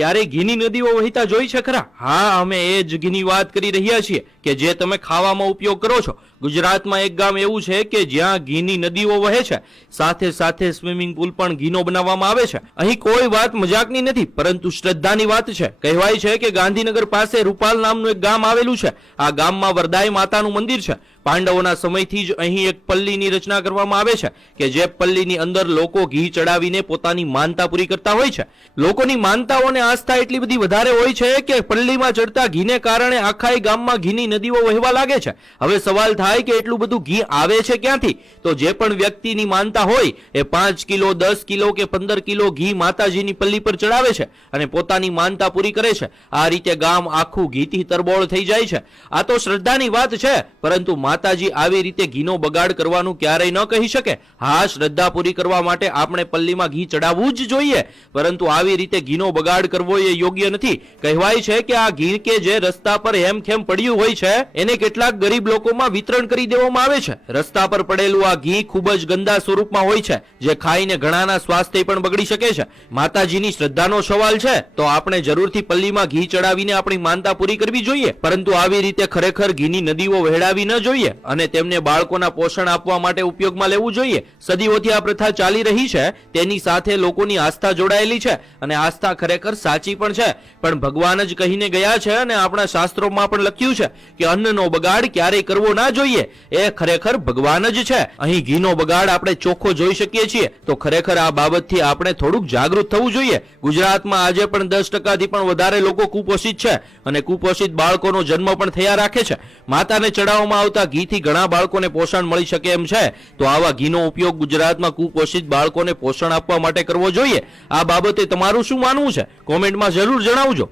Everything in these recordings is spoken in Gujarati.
ક્યારે ઘીની નદીઓ વહેતા જોઈ છે ખરા? હા, અમે એ જ ઘીની વાત કરી રહ્યા છીએ કે જે તમે ખાવામાં ઉપયોગ કરો છો. ગુજરાતમાં એક ગામ એવું છે કે જ્યાં ઘીની નદીઓ વહે છે, સાથે સાથે સ્વિમિંગ પુલ પણ ઘીનો બનાવવામાં આવે છે. અહીં કોઈ વાત મજાકની નથી, પરંતુ શ્રદ્ધાની વાત છે. કહેવાય છે કે ગાંધીનગર પાસે રૂપાલ નામનું એક ગામ આવેલું છે. આ ગામમાં વરદાય માતાનું મંદિર છે. પાંડવોના સમયથી જ અહીં એક પલ્લીની રચના કરવામાં આવે છે કે જે પલ્લીની અંદર લોકો ઘી ચડાવીને પોતાની માનતા પૂરી કરતા હોય છે. લોકોની માનતાઓને આસ્થા એટલી બધી વધારે હોય છે કે પલ્લીમાં ચડતા ઘીને કારણે આખા ગામમાં ઘીની નદીઓ વહેવા લાગે છે. હવે સવાલ થાય કે એટલું બધું ઘી આવે છે ક્યાંથી? તો જે પણ વ્યક્તિની માનતા હોય એ 5 કિલો, 10 કિલો કે 15 કિલો ઘી માતાજીની પલ્લી પર ચડાવે છે અને પોતાની માનતા પૂરી કરે છે. આ રીતે ગામ આખું ઘીથી તરબોળ થઈ જાય છે. આ તો શ્રદ્ધાની વાત છે, પરંતુ માતાજી આવી રીતે ઘીનો બગાડ કરવાનું ક્યારેય ન કહી શકે. હા, શ્રદ્ધા પૂરી કરવા માટે આપણે પલ્લીમાં ઘી ચડાવવું જ જોઈએ, પરંતુ આવી રીતે ઘીનો બગાડ કરવો એ યોગ્ય નથી. કહેવાય છે કે આ ઘી કે જે રસ્તા પર હેમખેમ પડ્યું હોય છે એને કેટલાક ગરીબ લોકોમાં વિતરણ કરી દેવામાં આવે છે. રસ્તા પર પડેલું આ ઘી ખૂબ જ ગંદા સ્વરૂપમાં હોય છે, જે ખાઈને ઘણાના સ્વાસ્થ્ય પણ બગડી શકે છે. માતાજીની શ્રદ્ધાનો સવાલ છે તો આપણે જરૂરથી પલ્લીમાં ઘી ચડાવીને આપણી માનતા પૂરી કરવી જોઈએ, પરંતુ આવી રીતે ખરેખર ઘીની નદીઓ વહેડાવી ન જોઈએ અને તેમને બાળકોના પોષણ આપવા માટે ઉપયોગમાં લેવું જોઈએ. સદીઓથી આ પ્રથા ચાલી રહી છે, તેની સાથે લોકોની આસ્થા જોડાયેલી છે અને આસ્થા ખરેખર સાચી પણ છે. પણ ભગવાન જ કહીને ગયા છે અને આપણા શાસ્ત્રોમાં પણ લખ્યું છે કે અન્નનો બગાડ ક્યારેય કરવો ના જોઈએ. એ ખરેખર ભગવાન જ છે. અહીં ઘીનો બગાડ આપણે ચોખ્ખો જોઈ શકીએ છીએ, તો ખરેખર આ બાબતથી આપણે થોડુંક જાગૃત થવું જોઈએ. ગુજરાતમાં આજે પણ 10%થી પણ વધારે લોકો કુપોષિત છે અને કુપોષિત બાળકોનો જન્મ પણ થયા રાખે છે. માતાને ચડાવવામાં આવતા ઘીથી ઘણા બાળકોને પોષણ મળી શકે એમ છે, તો આવા ઘીનો ઉપયોગ ગુજરાતમાં કુપોષિત બાળકોને પોષણ આપવા માટે કરવો જોઈએ. આ બાબતે તમારું શું માનવું છે? કોમેન્ટમાં જરૂર જણાવજો.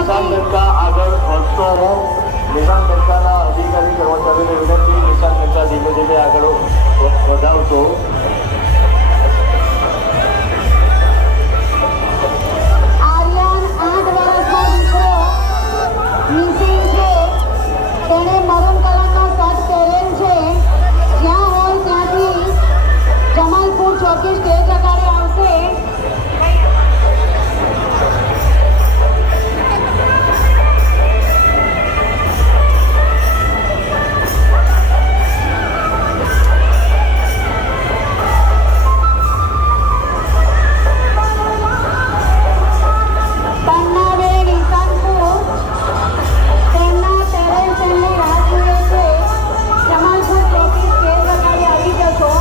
નિશાન ડંકા આગળ વધશો હું નિશાન ડંકાના અધિકારી કર્મચારીઓને વિનંતી નિશાન ડંકા ધીમે ધીમે આગળ વધાવશો. આર્યન 8 વર્ષનો દીકરો નિતિન છે. તેણે મરૂન કલરનો શર્ટ પહેરેલ છે. જ્યાં હોય ત્યાંથી જમાલપુર ચોકી સ્ટેજ અગાડે આવશે. પન્નાબેન ઈશાનપુર તેમના પેરેન્ટ્સ એમની રાહ જુએ છે. જમાલપુર ચોકી સ્ટેજ અગાડે આવી જશો.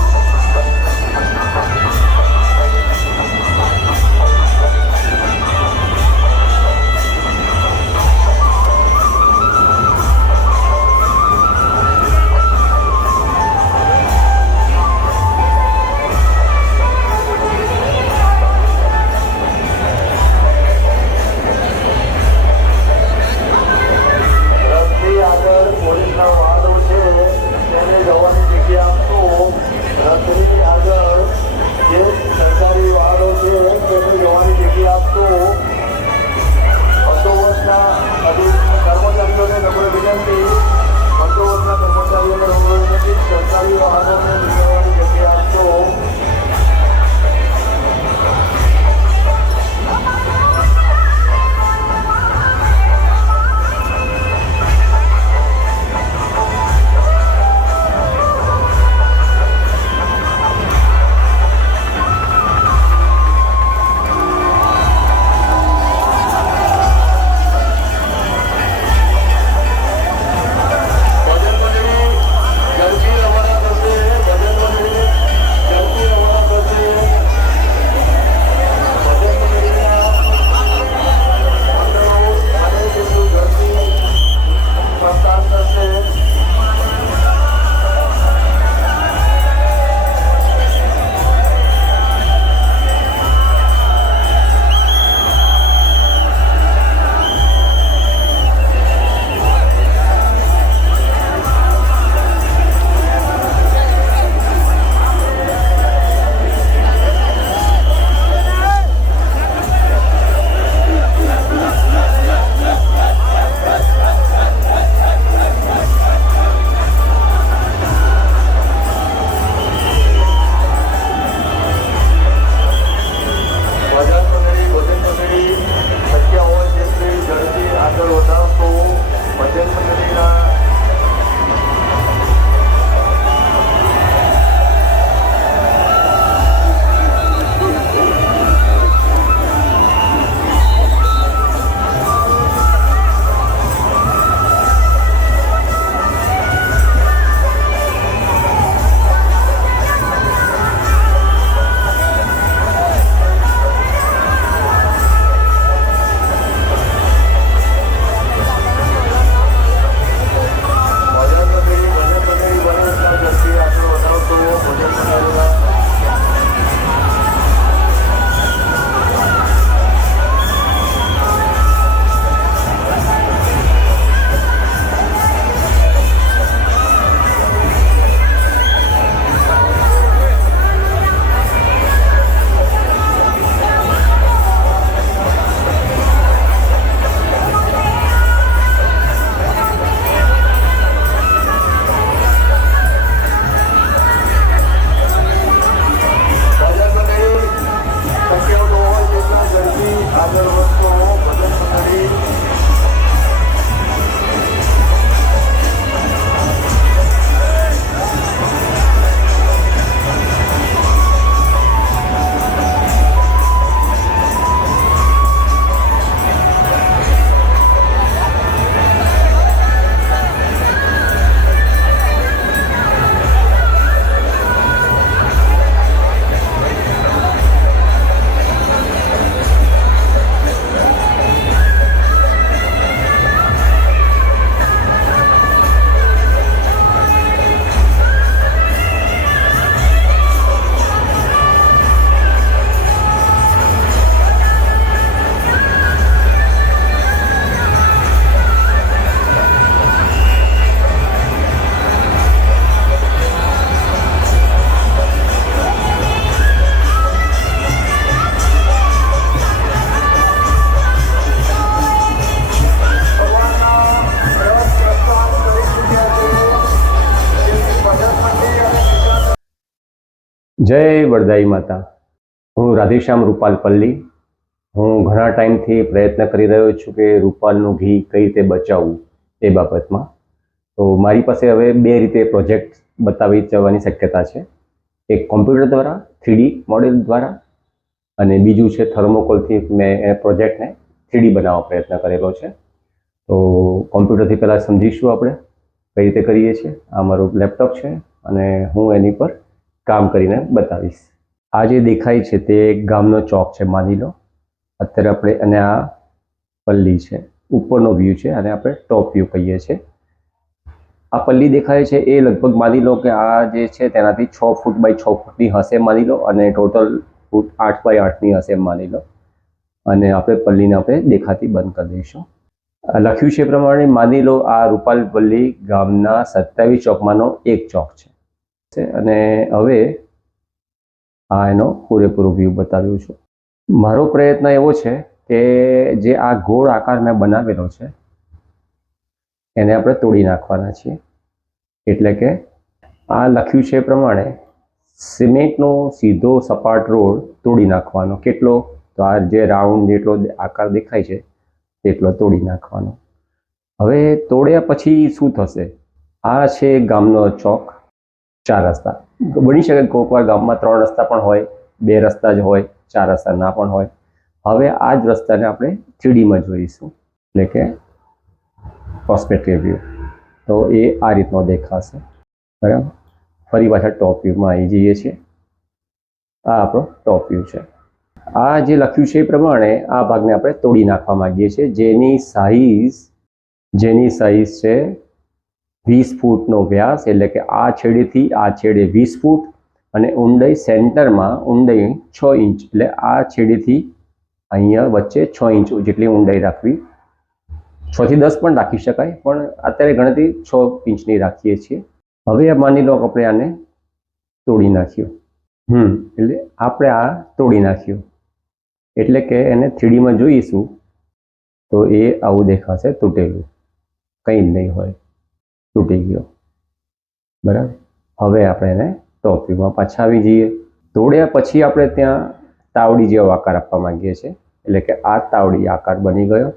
જય વરદાઈ માતા. હું રાધેશ્યામ રૂપાલ પલ્લી. હું ઘણા ટાઈમથી પ્રયત્ન કરી રહ્યો છું કે રૂપાલનું ઘી કઈ રીતે બચાવવું એ બાબતમાં. તો મારી પાસે હવે બે રીતે પ્રોજેક્ટ બતાવી જવાની શક્યતા છે. એક કોમ્પ્યુટર દ્વારા 3D મોડેલ દ્વારા, અને બીજું છે થર્મોકોલથી મેં એ પ્રોજેક્ટને 3D બનાવવા પ્રયત્ન કરેલો છે. તો કોમ્પ્યુટરથી પહેલાં સમજીશું આપણે કઈ રીતે કરીએ છીએ. આ મારું લેપટોપ છે અને હું એની પર કામ કરીને બતાવીશ. આ જે દેખાય છે તે ગામનો ચોક છે, માની લો. અત્યારે આપણે, અને આ પલ્લી છે, ઉપરનો વ્યૂ છે, અને આપણે ટોપ વ્યૂ કહીએ છીએ. આ પલ્લી દેખાય છે એ લગભગ માની લો કે આ જે છે તેનાથી 6 ફૂટ બાય 6 ફૂટની હશે માની લો, અને ટોટલ ફૂટ 8 બાય 8ની હશે માની લો. અને આપણે પલ્લીને આપણે દેખાતી બંધ કરી દઈશું. લખ્યું છે એ પ્રમાણે માની લો આ રૂપાલ પલ્લી ગામના 27 ચોકમાંનો એક ચોક છે. અને હવે આ એનો પૂરેપૂરો વ્યૂ બતાવ્યું છું. મારો પ્રયત્ન એવો છે કે જે આ ગોળ આકાર મેં બનાવેલો છે એને આપણે તોડી નાખવાના છીએ. એટલે કે આ લખ્યું છે એ પ્રમાણે સિમેન્ટનો સીધો સપાટ રોડ તોડી નાખવાનો. કેટલો? તો આ જે રાઉન્ડ જેટલો આકાર દેખાય છે તેટલો તોડી નાખવાનો. હવે તોડ્યા પછી શું થશે? આ છે ગામનો ચોક. 4 રસ્તા બની શકે, કોઈક વાર ગામમાં 3 રસ્તા પણ હોય, 2 રસ્તા જ હોય, 4 રસ્તા ના પણ હોય. હવે આ જ રસ્તાને આપણે 3Dમાં જોઈશું, એટલે કે પર્સપેક્ટિવ વ્યૂ. તો એ આ રીતનો દેખાશે. બરાબર. ફરી પાછા ટોપ વ્યૂમાં આવી જઈએ છીએ. આ આપણો ટોપ વ્યૂ છે. આ જે લખ્યું છે એ પ્રમાણે આ ભાગને આપણે તોડી નાખવા માંગીએ છીએ, જેની સાઈઝ છે 20 ફૂટનો વ્યાસ. એટલે કે આ છેડેથી આ છેડે 20 ફૂટ, અને ઊંડાઈ સેન્ટરમાં ઊંડાઈ 6 ઇંચ. એટલે આ છેડેથી અહીંયા વચ્ચે 6 ઇંચ જેટલી ઊંડાઈ રાખવી. 6 થી 10 પણ રાખી શકાય, પણ અત્યારે ગણતરી 6 ઇંચની રાખીએ છીએ. હવે માની લો આપણે આને તોડી નાખ્યું. એટલે આપણે આ તોડી નાખ્યું, એટલે કે એને 3Dમાં જોઈશું તો એ આવું દેખાશે, તૂટેલું, કંઈ જ નહીં હોય, તૂટી ગયો. બરાબર. હવે આપણે એને ટોપ વ્યૂમાં પાછા આવી જઈએ. તોડ્યા પછી આપણે ત્યાં તાવડી જેવો આકાર આપવા માંગીએ છીએ. એટલે કે આ તાવડી આકાર બની ગયો,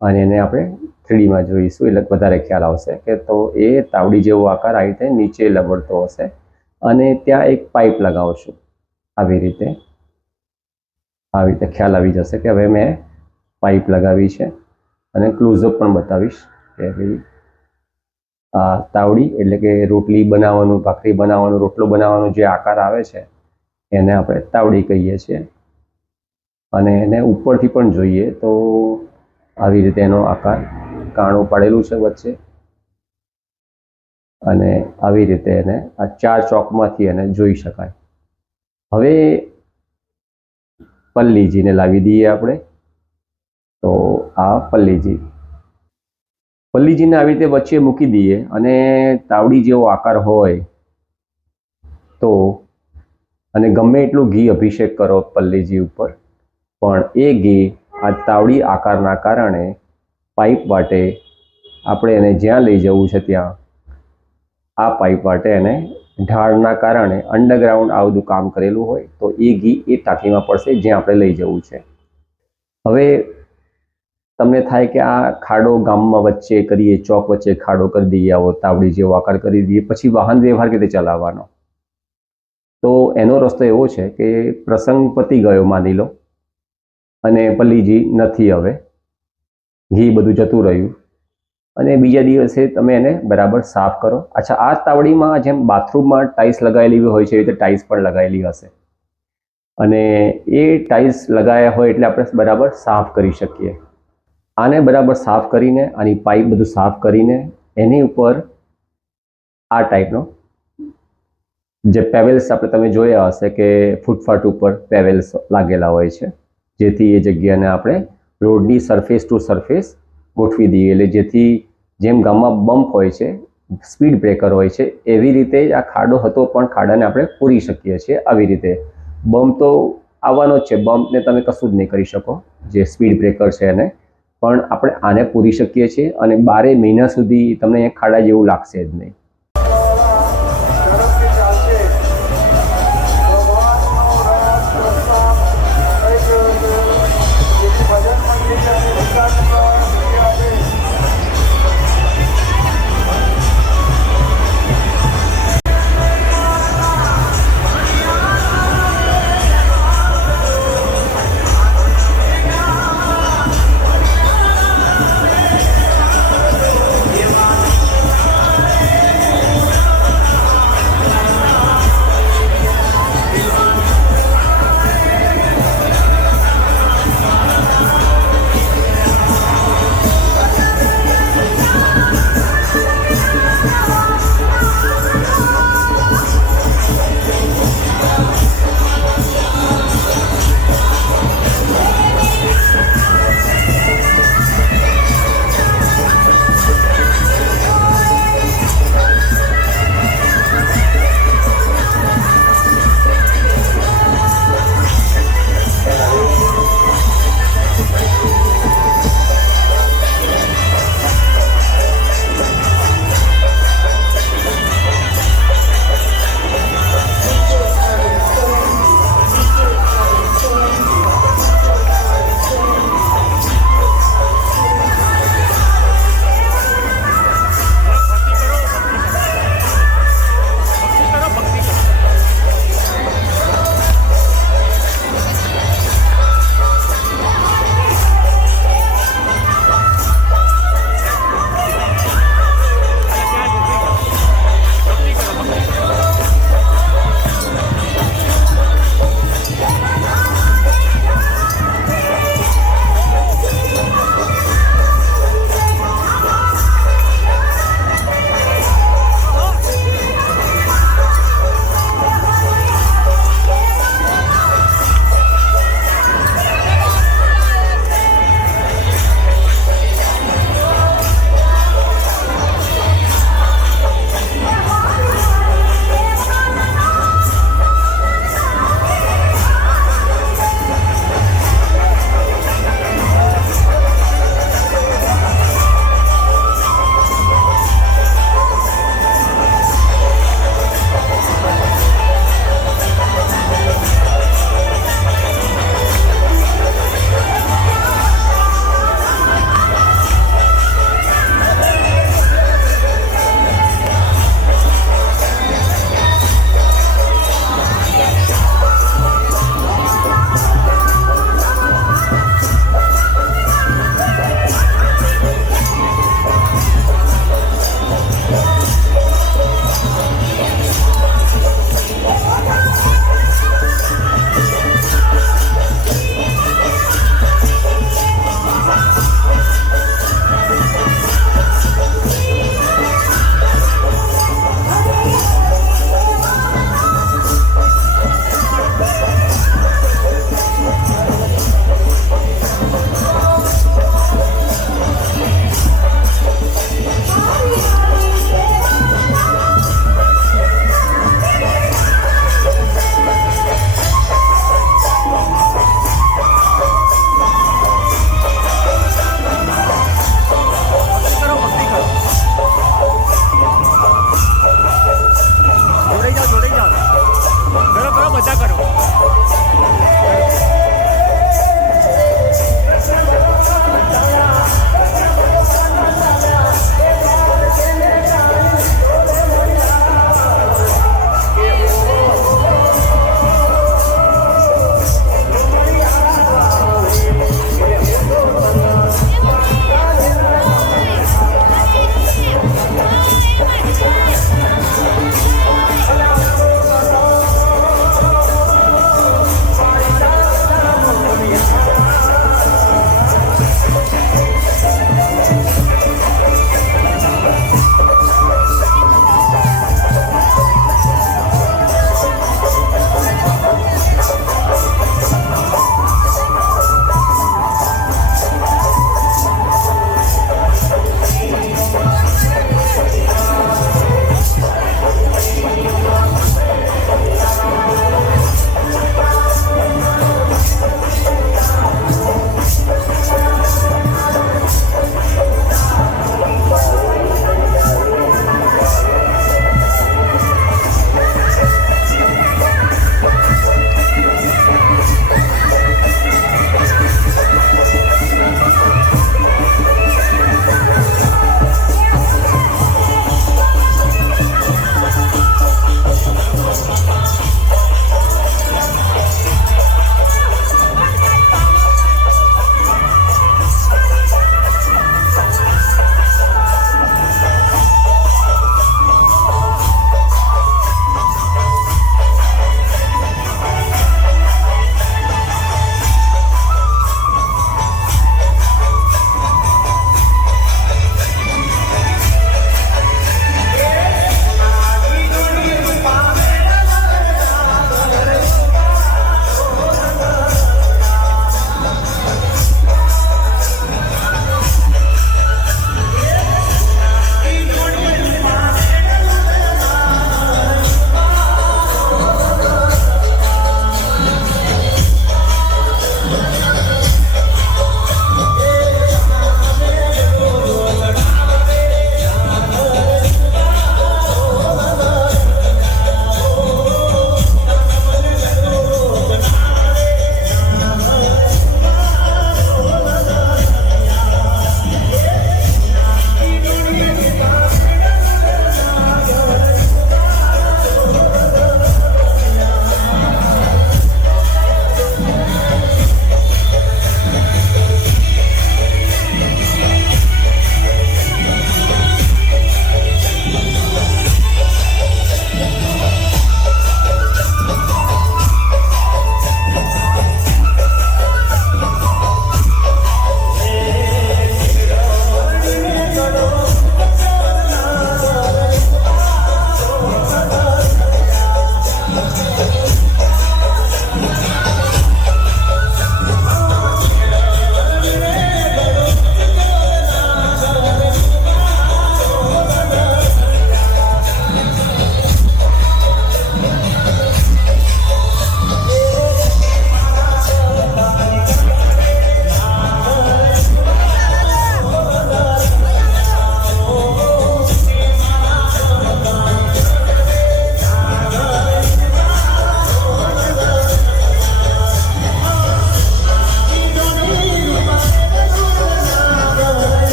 અને એને આપણે 3Dમાં જોઈશું એટલે વધારે ખ્યાલ આવશે કે તો એ તાવડી જેવો આકાર આવી રીતે નીચે લબડતો હશે. અને ત્યાં એક પાઇપ લગાવશું આવી રીતે ખ્યાલ આવી જશે કે હવે મેં પાઇપ લગાવી છે. અને ક્લોઝઅપ પણ બતાવીશ કે ભાઈ આ તાવડી, એટલે કે રોટલી બનાવવાનું, ભાખરી બનાવવાનું, રોટલો બનાવવાનો જે આકાર આવે છે એને આપણે તાવડી કહીએ છીએ. અને એને ઉપરથી પણ જોઈએ તો આવી રીતે એનો આકાર કાણું પાડેલું છે વચ્ચે, અને આવી રીતે એને આ 4 ચોકમાંથી એને જોઈ શકાય. હવે પલ્લીજીને લાવી દઈએ આપણે. તો આ પલ્લીજીને આવી રીતે વચ્ચે મૂકી દઈએ, અને તાવડી જેવો આકાર હોય તો, અને ગમે એટલું ઘી અભિષેક કરો પલ્લીજી ઉપર, પણ એ ઘી આ તાવડી આકારના કારણે પાઇપ વાટે આપણે એને જ્યાં લઈ જવું છે ત્યાં આ પાઇપ વાટે એને ઢાળના કારણે અંડરગ્રાઉન્ડ આ બધું કામ કરેલું હોય તો એ ઘી એ ટાંકીમાં પડશે જ્યાં આપણે લઈ જવું છે. હવે તમને થાય કે આ ખાડો ગામમાં વચ્ચે કરીએ, ચોક વચ્ચે ખાડો કરી દઈએ, આવો તાવડી જેવો આકાર કરી દઈએ, પછી વાહન વ્યવહાર કેવી રીતે ચલાવવાનો? તો એનો રસ્તો એવો છે કે પ્રસંગ પતી ગયો માની લો, અને પલ્લીજી નથી, હવે ઘી બધું જતું રહ્યું, અને બીજા દિવસે તમે એને બરાબર સાફ કરો. અચ્છા, આ તાવડીમાં જેમ બાથરૂમમાં ટાઇલ્સ લગાવેલી હોય છે એ રીતે ટાઇલ્સ પણ લગાવેલી હશે, અને એ ટાઇલ્સ લગાવ્યા હોય એટલે આપણે બરાબર સાફ કરી શકીએ. આને બરાબર સાફ કરીને, આની પાઇપ બધું સાફ કરીને એની ઉપર આ ટાઈપનો જે પેવેલ્સ આપણે તમે જોયા હશે કે ફૂટપાથ ઉપર પેવેલ્સ લાગેલા હોય છે, જેથી એ જગ્યાને આપણે રોડની સરફેસ ટુ સરફેસ ગોઠવી દઈએ. એટલે જેથી જેમ ગામમાં બમ્પ હોય છે, સ્પીડ બ્રેકર હોય છે, એવી રીતે આ ખાડો હતો પણ ખાડાને આપણે પૂરી શકીએ છીએ. આવી રીતે બમ્પ તો આવવાનો જ છે, બમ્પને તમે કશું જ નહીં કરી શકો, જે સ્પીડ બ્રેકર છે એને, પણ આપણે આને પૂરી શકીએ છીએ. અને 12 મહિના સુધી તમને ખાડા જેવું લાગશે જ નહીં.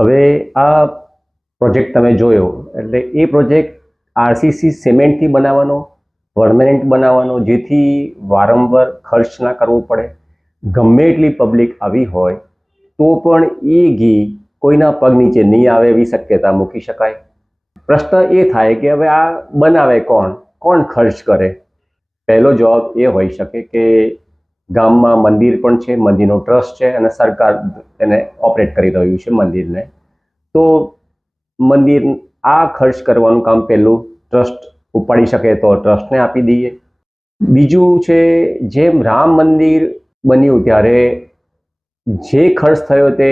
હવે આ પ્રોજેક્ટ તમે જોયો એટલે એ પ્રોજેક્ટ આરસીસી સિમેન્ટથી બનાવવાનો, પરમેનન્ટ બનાવવાનો, જેથી વારંવાર ખર્ચ ના કરવો પડે. ગમે એટલી પબ્લિક આવી હોય તો પણ એ ઘી કોઈના પગ નીચે નહીં આવે એવી શક્યતા મૂકી શકાય. પ્રશ્ન એ થાય કે હવે આ બનાવે કોણ ખર્ચ કરે? પહેલો જવાબ એ હોઈ શકે કે ગામમાં મંદિર પણ છે, મંદિરનો ટ્રસ્ટ છે અને સરકાર એને ઓપરેટ કરી રહ્યું છે મંદિરને. તો મંદિર આ ખર્ચ કરવાનું કામ પહેલું ટ્રસ્ટ ઉપાડી શકે તો ટ્રસ્ટને આપી દઈએ. બીજું છે, જેમ રામ મંદિર બન્યું ત્યારે જે ખર્ચ થયો તે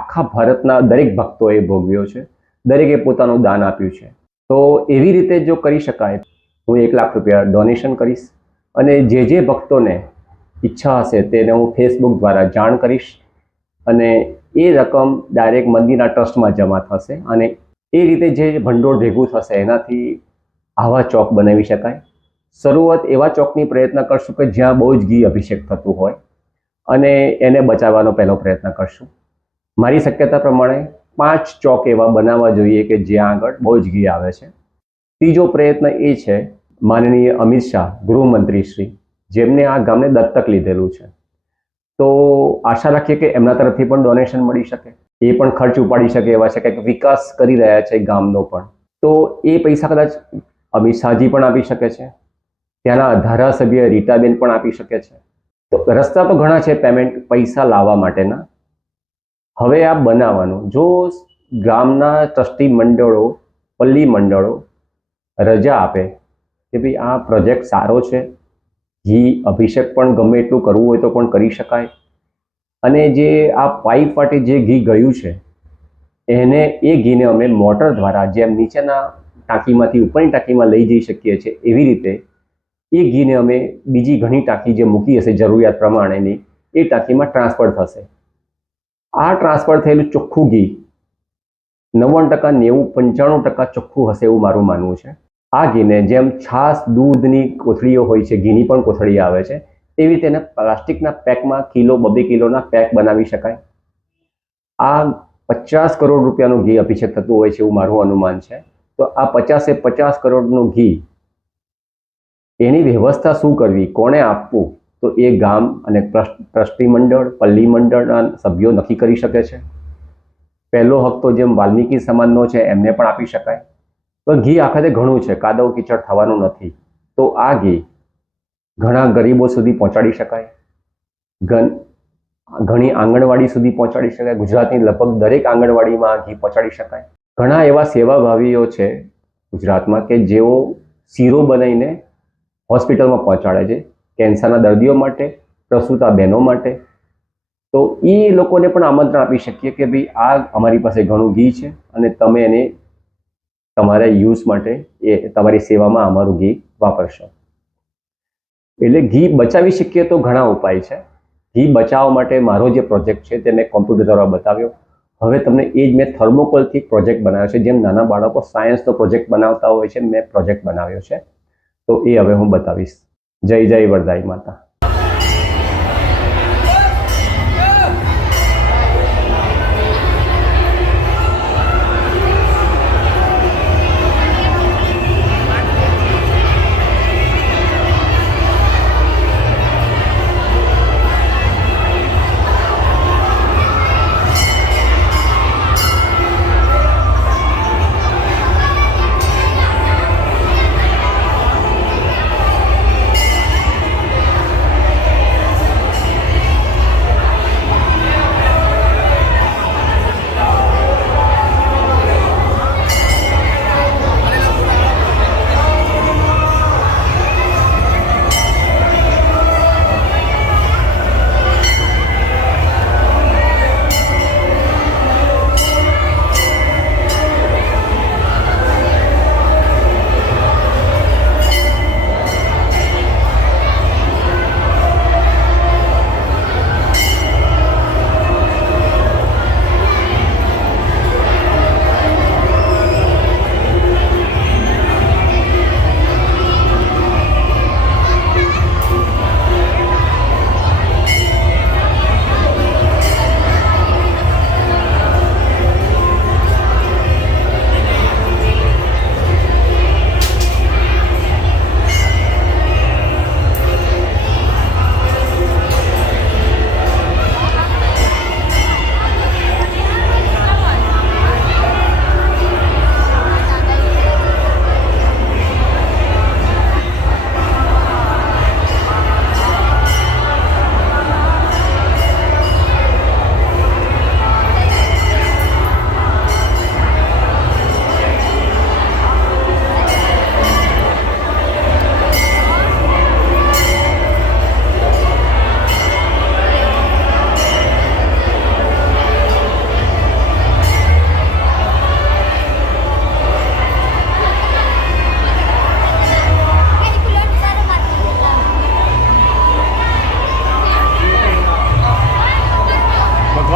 આખા ભારતના દરેક ભક્તોએ ભોગવ્યો છે, દરેકે પોતાનું દાન આપ્યું છે. તો એવી રીતે જો કરી શકાય, હું 1 લાખ રૂપિયા ડોનેશન કરીશ અને જે ભક્તોને ઈચ્છા હશે તેને હું ફેસબુક દ્વારા જાણ કરીશ અને એ રકમ ડાયરેક્ટ મંદિરના ટ્રસ્ટમાં જમા થશે અને એ રીતે જે ભંડોળ ભેગું થશે એનાથી આવા ચોક બનાવી શકાય. શરૂઆત એવા ચોકની પ્રયત્ન કરશું કે જ્યાં બહુ જ ઘી અભિષેક થતું હોય અને એને બચાવવાનો પહેલો પ્રયત્ન કરશું. મારી શક્યતા પ્રમાણે 5 ચોક એવા બનાવવા જોઈએ કે જ્યાં આગળ બહુ જ ઘી આવે છે. ત્રીજો પ્રયત્ન એ છે, માનનીય અમિત શાહ ગૃહમંત્રી શ્રી, જેમને આ ગામને દત્તક લીધેલું છે, તો આશા રાખીએ કે એમના તરફથી પણ ડોનેશન મળી શકે, એ પણ ખર્ચ ઉપાડી શકે એવા છે, કંઈક વિકાસ કરી રહ્યા છે ગામનો પણ, તો એ પૈસા કદાચ અમિત શાહજી પણ આપી શકે છે, ત્યાંના ધારાસભ્ય રીટાબેન પણ આપી શકે છે. તો રસ્તા તો ઘણા છે પેમેન્ટ પૈસા લાવવા માટેના. હવે આ બનાવવાનું, જો ગામના ટ્રસ્ટી મંડળો, પલ્લી મંડળો રજા આપે કે ભાઈ આ પ્રોજેક્ટ સારો છે, ઘી અભિષેક પણ ગમે એટલું કરવું હોય તો પણ કરી શકાય, અને જે આ પાઇપ વાટે જે ઘી ગયું છે એને એ ઘીને અમે મોટર દ્વારા જેમ નીચેના ટાંકીમાંથી ઉપરની ટાંકીમાં લઈ જઈ શકીએ છીએ એવી રીતે એ ઘીને અમે બીજી ઘણી ટાંકી જે મૂકી હશે જરૂરિયાત પ્રમાણેની એ ટાંકીમાં ટ્રાન્સફર થશે. આ ટ્રાન્સફર થયેલું ચોખ્ખું ઘી 90%, 90, 95% ચોખ્ખું હશે એવું મારું માનવું છે. આ ઘીને જેમ છાશ દૂધની કોથળીઓ હોય છે, ઘીની પણ કોથળી આવે છે, એવી રીતે એને પ્લાસ્ટિકના પેકમાં કિલો 2 કિલોના પેક બનાવી શકાય. આ 50 કરોડ રૂપિયાનું ઘી અભિષેક થતું હોય છે એવું મારું અનુમાન છે. તો આ 50 કરોડનું ઘી એની વ્યવસ્થા શું કરવી, કોને આપવું, તો એ ગામ અને ટ્રસ્ટી મંડળ, પલ્લી મંડળના સભ્યો નક્કી કરી શકે છે. પહેલો હક તો જેમ વાલ્મીકી સમાજનો છે એમને પણ આપી શકાય. તો ઘી આખરે ઘણું છે, કાદવ કીચડ થવાનું નથી. તો આ ઘી ઘણા ગરીબો સુધી પહોંચાડી શકાય, ઘણી આંગણવાડી સુધી પહોંચાડી શકાય. ગુજરાતની લગભગ દરેક આંગણવાડીમાં આ ઘી પહોંચાડી શકાય. ઘણા એવા સેવાભાવીઓ છે ગુજરાતમાં કે જેઓ શીરો બનાવીને હોસ્પિટલમાં પહોંચાડે છે, કેન્સરના દર્દીઓ માટે, પ્રસૂતા બહેનો માટે. તો એ લોકોને પણ આમંત્રણ આપી શકીએ કે ભાઈ આ અમારી પાસે ઘણું ઘી છે અને તમે એને તમારા યુઝ માટે એ તમારી સેવામાં અમારું ઘી વાપરશો. એટલે ઘી બચાવી શકીએ તો ઘણા ઉપાય છે. ઘી બચાવવા માટે મારો જે પ્રોજેક્ટ છે તે મેં કોમ્પ્યુટર દ્વારા બતાવ્યો. હવે તમને એ જ મેં થર્મોકોલથી પ્રોજેક્ટ બનાવ્યો છે, જેમ નાના બાળકો સાયન્સનો પ્રોજેક્ટ બનાવતા હોય છે, મેં પ્રોજેક્ટ બનાવ્યો છે. તો એ હવે હું બતાવીશ. જય જય વરદાઈ માતા.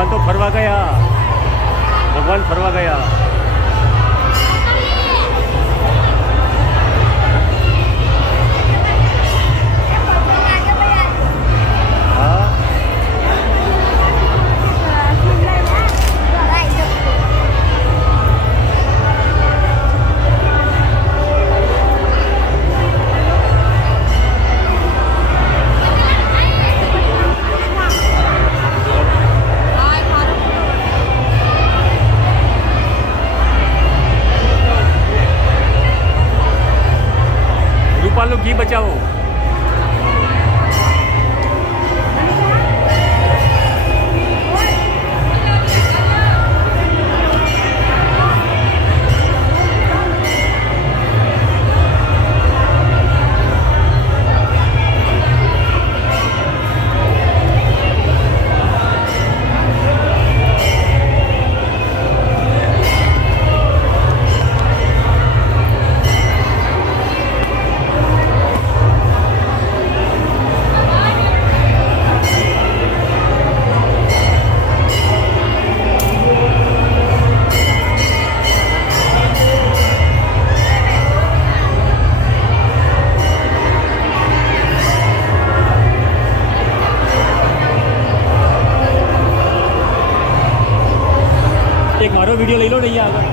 ભગવાન તો ફરવા ગયા, ભગવાન ફરવા ગયા. હા રૂપાલનું ઘી બચાવો. એક મારો વિડીયો લઈ લો ને અહીંયા આગળ.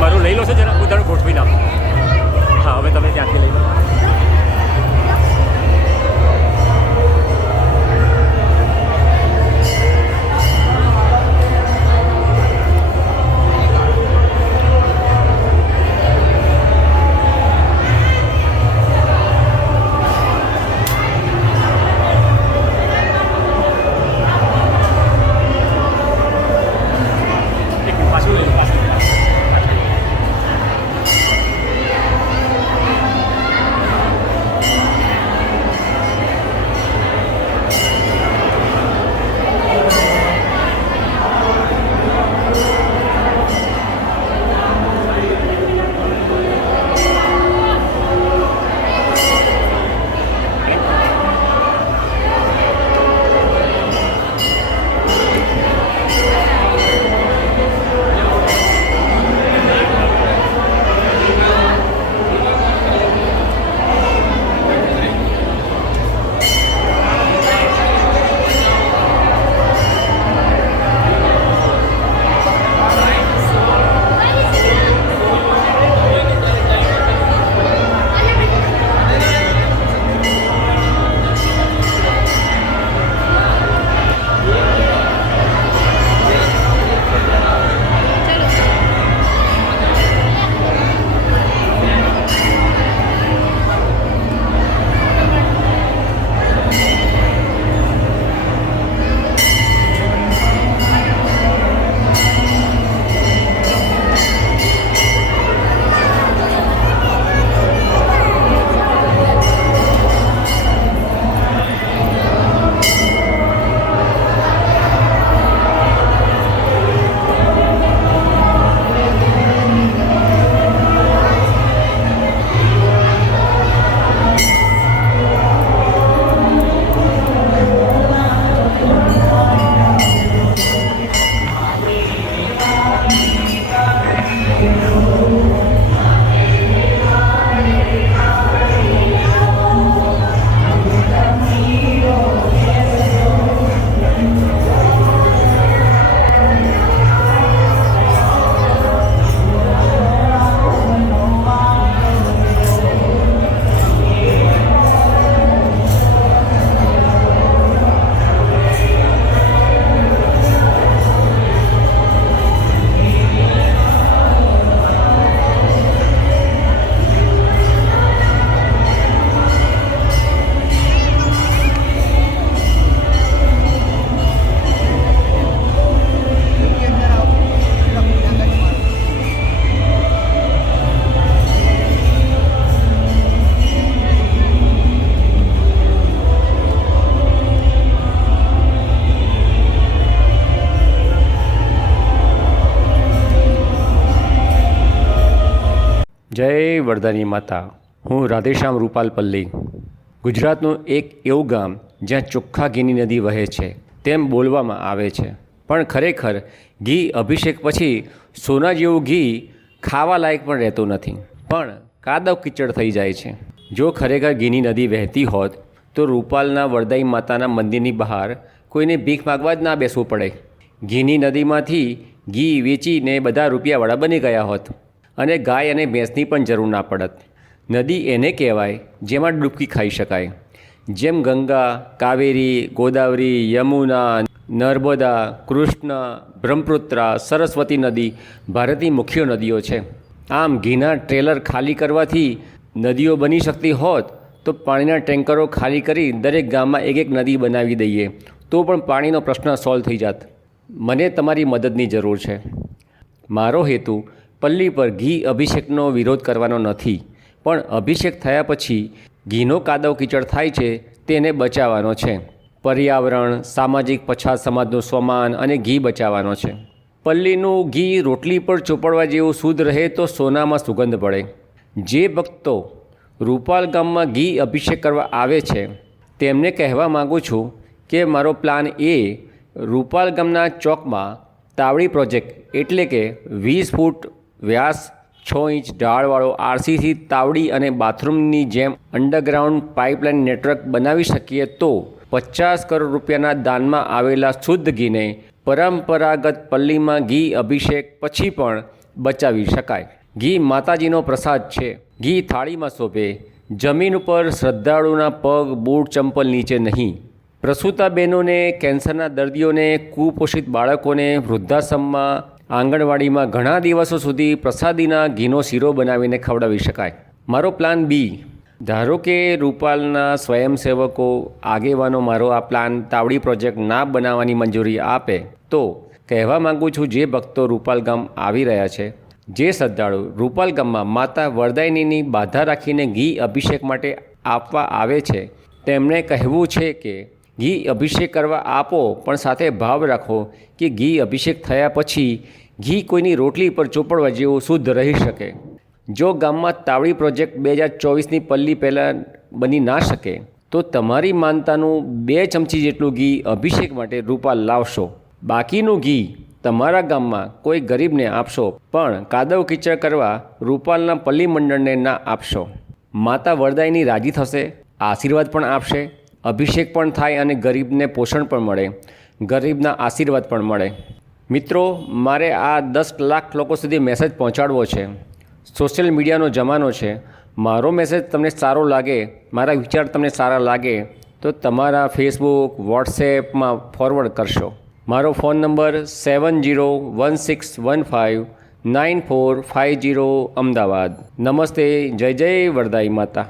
મારું લઈ લો છો જરા, ઉધાર ગોઠવી નાખો. હા હવે તમે ત્યાંથી લઈ લો. પાછું લઈ લો, પાછું. જય વરદાની માતા. હું રાધેશ્યામ રૂપાલ પલ્લી. ગુજરાતનું એક એવું ગામ જ્યાં ચોખ્ખા ઘીની નદી વહે છે તેમ બોલવામાં આવે છે, પણ ખરેખર ઘી અભિષેક પછી સોના જેવું ઘી ખાવા લાયક પણ રહેતું નથી, પણ કાદવ કીચડ થઈ જાય છે. જો ખરેખર ઘીની નદી વહેતી હોત તો રૂપાલના વરદાઈ માતાના મંદિરની બહાર કોઈને ભીખ માગવા જ ના બેસવું પડે. ઘીની નદીમાંથી ઘી વેચીને બધા રૂપિયાવાળા બની ગયા હોત અને ગાય અને ભેંસની પણ જરૂર ના પડત. નદી એને કહેવાય જેમાં ડૂબકી ખાઈ શકાય. જેમ ગંગા, કાવેરી, ગોદાવરી, યમુના, નર્મદા, કૃષ્ણ, બ્રહ્મપુત્રા, સરસ્વતી નદી ભારતની મુખ્ય નદીઓ છે. આમ ઘીના ટ્રેલર ખાલી કરવાથી નદીઓ બની શકતી હોત તો પાણીના ટેન્કરો ખાલી કરી દરેક ગામમાં એક એક નદી બનાવી દઈએ તો પણ પાણીનો પ્રશ્ન સોલ્વ થઈ જાત. મને તમારી મદદની જરૂર છે. મારો હેતુ પલ્લી પર ઘી અભિષેકનો વિરોધ કરવાનો નથી, પણ અભિષેક થયા પછી ઘીનો કાદવ કીચડ થાય છે તેને બચાવવાનો છે. પર્યાવરણ, સામાજિક પછાત સમાજનું સ્વમાન અને ઘી બચાવવાનો છે. પલ્લીનું ઘી રોટલી પર ચોપડવા જેવું શુદ્ધ રહે તો સોનામાં સુગંધ પડે. જે ભક્તો રૂપાલ ગામમાં ઘી અભિષેક કરવા આવે છે તેમને કહેવા માગું છું કે મારો પ્લાન એ રૂપાલ ગામના ચોકમાં તાવડી પ્રોજેક્ટ એટલે કે 20 ફૂટ વ્યાસ 6 ઇંચ ઢાળવાળો આરસીસી તાવડી અને બાથરૂમની જેમ અંડરગ્રાઉન્ડ પાઇપલાઇન નેટવર્ક બનાવી શકીએ તો 50 કરોડ રૂપિયાના દાનમાં આવેલા શુદ્ધ ઘીને પરંપરાગત પલ્લીમાં ઘી અભિષેક પછી પણ બચાવી શકાય. ઘી માતાજીનો પ્રસાદ છે. ઘી થાળીમાં શોભે, જમીન ઉપર શ્રદ્ધાળુના પગ, બૂટ, ચંપલ નીચે નહીં. પ્રસૂતા બહેનોને, કેન્સરના દર્દીઓને, કુપોષિત બાળકોને વૃદ્ધાશ્રમમાં, આંગણવાડીમાં ઘણા દિવસો સુધી પ્રસાદીના ઘીનો શીરો બનાવીને ખવડાવી શકાય. મારો પ્લાન બી, ધારો કે રૂપાલના સ્વયંસેવકો આગેવાનો મારો આ પ્લાન તાવડી પ્રોજેક્ટ ના બનાવવાની મંજૂરી આપે તો કહેવા માગું છું જે ભક્તો રૂપાલ ગામ આવી રહ્યા છે, જે શ્રદ્ધાળુ રૂપાલ ગામમાં માતા વરદાયિનીની બાધા રાખીને ઘી અભિષેક માટે આપવા આવે છે તેમણે કહેવું છે કે ઘી અભિષેક કરવા આપો, પણ સાથે ભાવ રાખો કે ઘી અભિષેક થયા પછી ઘી કોઈની રોટલી પર ચોપડવા જેવું શુદ્ધ રહી શકે. જો ગામમાં તાવડી પ્રોજેક્ટ 2024ની પલ્લી પહેલાં બની ના શકે તો તમારી માનતાનું 2 ચમચી જેટલું ઘી અભિષેક માટે રૂપાલ લાવશો. બાકીનું ઘી તમારા ગામમાં કોઈ ગરીબને આપશો, પણ કાદવ કીચડ કરવા રૂપાલના પલ્લી મંડળને ના આપશો. માતા વરદાયિની રાજી થશે, આશીર્વાદ પણ આપશે, અભિષેક પણ થાય અને ગરીબને પોષણ પણ મળે, ગરીબના આશીર્વાદ પણ મળે. મિત્રો, મારે આ 10 લાખ લોકો સુધી મેસેજ પહોંચાડવો છે. સોશિયલ મીડિયાનો જમાનો છે. મારો મેસેજ તમને સારો લાગે, મારા વિચાર તમને સારા લાગે તો તમારા ફેસબુક, વોટ્સએપમાં ફોરવર્ડ કરશો. મારો ફોન નંબર 7016159450 અમદાવાદ. નમસ્તે. જય જય વરદાઈ માતા.